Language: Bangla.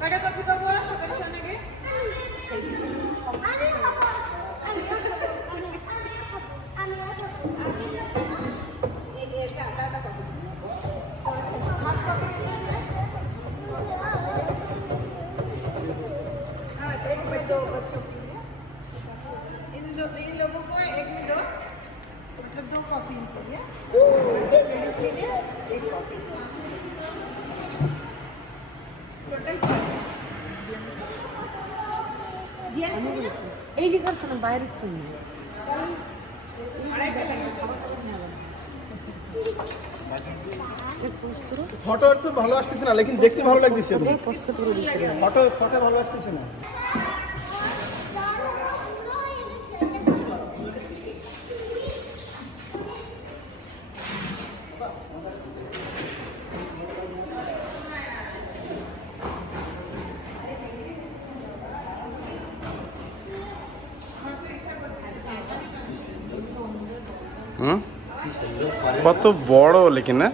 कड़े कॉफी का हुआ शुगर सोने के बच्चों इन लोगों को एक में दो मतलब 2 कॉफी इनके लिए लेडीज के लिए 1 कॉफी टोटल 5 এই যে কারখানা বাইরে তো ফটো তো ভালো আসতেছে না লেকিন দেখতে ভালো লাগতেছে পোস্ট করে দিচ্ছে ফটো ফটো ভালো আসতেছে না কত বড় লেকিন না